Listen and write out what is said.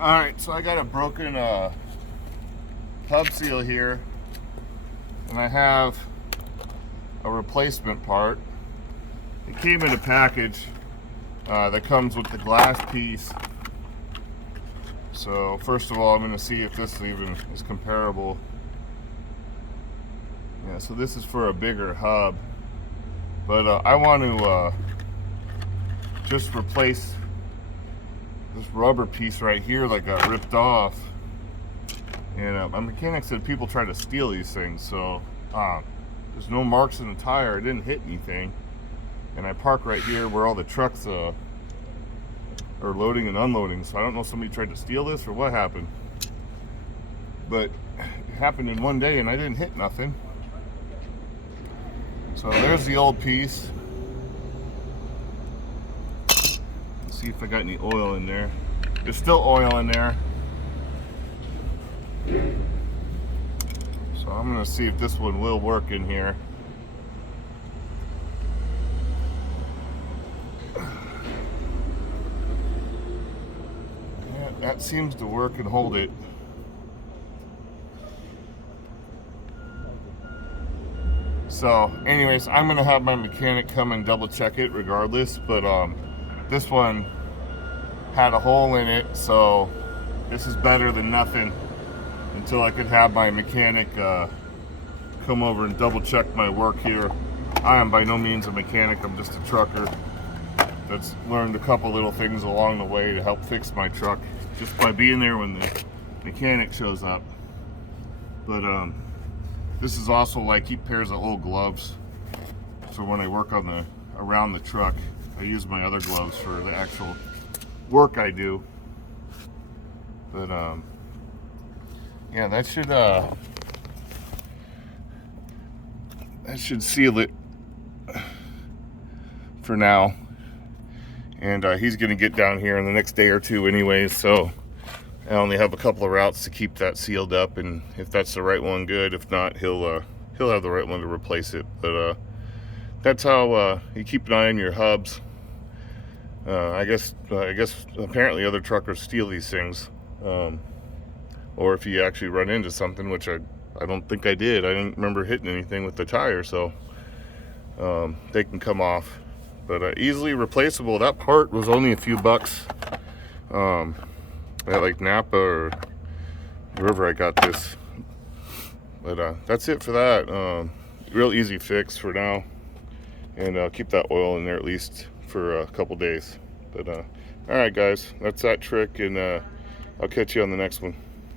Alright, so I got a broken hub seal here, and I have a replacement part. It came in a package that comes with the glass piece. So first of all, I'm going to see if this even is comparable. Yeah, so this is for a bigger hub, but I want to just replace this rubber piece right here that got ripped off. And my mechanic said people try to steal these things, so there's no marks in the tire. It didn't hit anything. And I park right here where all the trucks are loading and unloading, so I don't know if somebody tried to steal this or what happened. But it happened in one day and I didn't hit nothing. So there's the old piece. Let's see if I got any oil in there. There's still oil in there. So I'm gonna see if this one will work in here. Yeah, that seems to work and hold it. So anyways, I'm gonna have my mechanic come and double check it regardless, but this one had a hole in it, so this is better than nothing until I could have my mechanic come over and double check my work here. I am by no means a mechanic, I'm just a trucker that's learned a couple little things along the way to help fix my truck just by being there when the mechanic shows up. But this is also like, keep pairs of old gloves, so when I work on around the truck, I use my other gloves for the actual work I do. But yeah, that should seal it for now. And he's gonna get down here in the next day or two anyways, so I only have a couple of routes to keep that sealed up, and if that's the right one, good. If not, he'll have the right one to replace it. But that's how you keep an eye on your hubs. I guess apparently other truckers steal these things, or if you actually run into something, which I don't think I did. I didn't remember hitting anything with the tire, so they can come off. But easily replaceable. That part was only a few bucks. At like Napa or wherever I got this. But that's it for that. Real easy fix for now, and keep that oil in there at least for a couple days. But all right guys, that's that trick, and I'll catch you on the next one.